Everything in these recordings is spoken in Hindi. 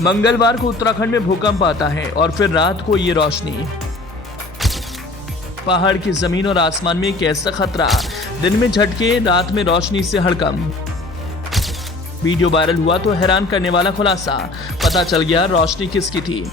मंगलवार को उत्तराखंड में भूकंप आता है और फिर रात को ये रोशनी। पहाड़ की जमीन और आसमान में एक ऐसा खतरा, दिन में झटके, रात में रोशनी से हड़कंप। वीडियो वायरल हुआ तो हैरान करने वाला खुलासा, पता चल गया रोशनी किसकी थी।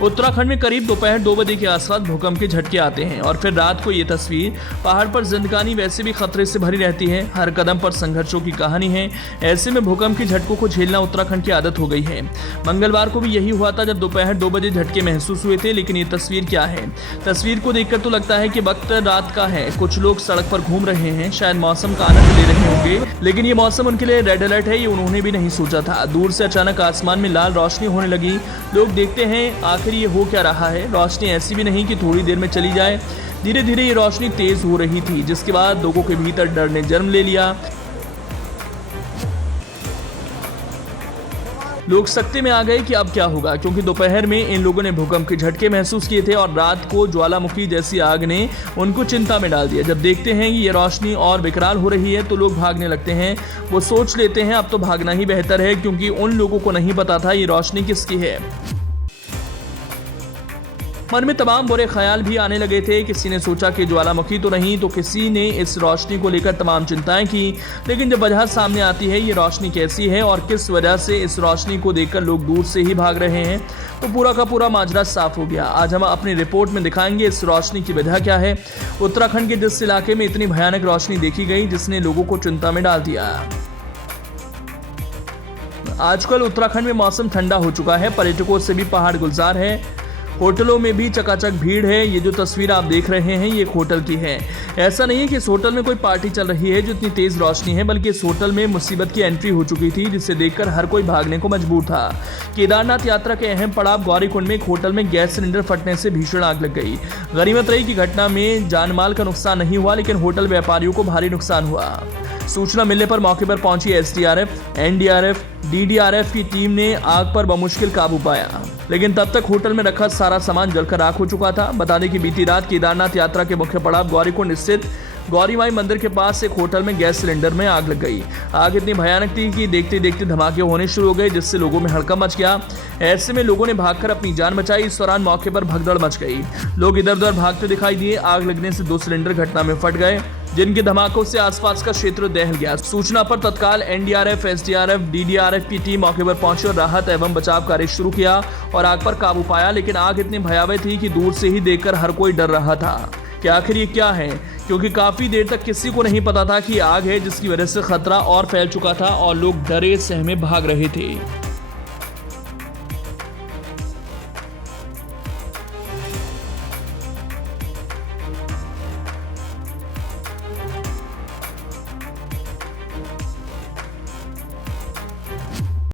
उत्तराखंड में करीब दोपहर 2 बजे के आसपास भूकंप के झटके आते हैं और फिर रात को ये तस्वीर। पहाड़ पर जिंदगानी वैसे भी खतरे से भरी रहती है, हर कदम पर संघर्षों की कहानी है। ऐसे में भूकंप के झटकों को झेलना उत्तराखंड की आदत हो गई है। मंगलवार को भी यही हुआ था जब दोपहर 2 बजे झटके महसूस हुए थे। लेकिन ये तस्वीर क्या है? तस्वीर को देखकर तो लगता है कि वक्त रात का है। कुछ लोग सड़क पर घूम रहे हैं, शायद मौसम का आनंद ले रहे होंगे, लेकिन ये मौसम उनके लिए रेड अलर्ट है, ये उन्होंने भी नहीं सोचा था। दूर से अचानक आसमान में लाल रोशनी होने लगी। लोग देखते हैं आखिर ये हो क्या रहा है। रोशनी ऐसी भी नहीं कि थोड़ी देर में चली जाए, धीरे धीरे ये रोशनी तेज हो रही थी, जिसके बाद लोगों के भीतर डर ने जन्म ले लिया। लोग सकते में आ गए कि अब क्या होगा, क्योंकि दोपहर में इन लोगों ने भूकंप के झटके महसूस किए थे और रात को ज्वालामुखी जैसी आग ने उनको चिंता में डाल दिया। जब देखते हैं कि ये रोशनी और विकराल हो रही है तो लोग भागने लगते हैं। वो सोच लेते हैं अब तो भागना ही बेहतर है, क्योंकि उन लोगों को नहीं पता था ये रोशनी किसकी है। मन में तमाम बुरे ख्याल भी आने लगे थे। किसी ने सोचा कि ज्वालामुखी तो नहीं, तो किसी ने इस रोशनी को लेकर तमाम चिंताएं की। लेकिन जब वजह सामने आती है ये रोशनी कैसी है और किस वजह से इस रोशनी को देखकर लोग दूर से ही भाग रहे हैं, तो पूरा का पूरा माजरा साफ हो गया। आज हम अपनी रिपोर्ट में दिखाएंगे इस रोशनी की वजह क्या है, उत्तराखंड के जिस इलाके में इतनी भयानक रोशनी देखी गई जिसने लोगों को चिंता में डाल दिया। आजकल उत्तराखंड में मौसम ठंडा हो चुका है, पर्यटकों से भी पहाड़ गुलजार है, होटलों में भी चकाचक भीड़ है। ये जो तस्वीर आप देख रहे हैं ये एक होटल की है। ऐसा नहीं है कि इस होटल में कोई पार्टी चल रही है जो इतनी तेज रोशनी है, बल्कि इस होटल में मुसीबत की एंट्री हो चुकी थी, जिसे देखकर हर कोई भागने को मजबूर था। केदारनाथ यात्रा के अहम पड़ाव गौरीकुंड में एक होटल में गैस सिलेंडर फटने से भीषण आग लग गई। गनीमत रही कि घटना में जानमाल का नुकसान नहीं हुआ, लेकिन होटल व्यापारियों को भारी नुकसान हुआ। सूचना मिलने पर मौके पर पहुंची एसडीआरएफ, एनडीआरएफ, डीडीआरएफ की टीम ने आग पर बमुश्किल काबू पाया, लेकिन तब तक होटल में रखा सारा सामान जलकर राख हो चुका था। बता दें कि बीती रात केदारनाथ यात्रा के मुख्य पड़ाव गौरीकुंड स्थित गौरी माई मंदिर के पास एक होटल में गैस सिलेंडर में आग लग गई। आग इतनी भयानक थी कि देखते देखते धमाके होने शुरू हो गए, जिससे लोगों में हड़कंप मच गया। ऐसे में लोगों ने भागकर अपनी जान बचाई। इस दौरान मौके पर भगदड़ मच गई, लोग इधर उधर भागते दिखाई दिए। आग लगने से 2 सिलेंडर घटना में फट गए, जिनके धमाकों से आसपास का क्षेत्र दहल गया। सूचना पर तत्काल एनडीआरएफ, एसडीआरएफ, डीडीआरएफ की टीम मौके पर पहुंची और राहत एवं बचाव कार्य शुरू किया और आग पर काबू पाया। लेकिन आग इतनी भयावह थी कि दूर से ही देखकर हर कोई डर रहा था कि आखिर ये क्या है, क्योंकि काफी देर तक किसी को नहीं पता था कि आग है, जिसकी वजह से खतरा और फैल चुका था और लोग डरे सहमे भाग रहे थे।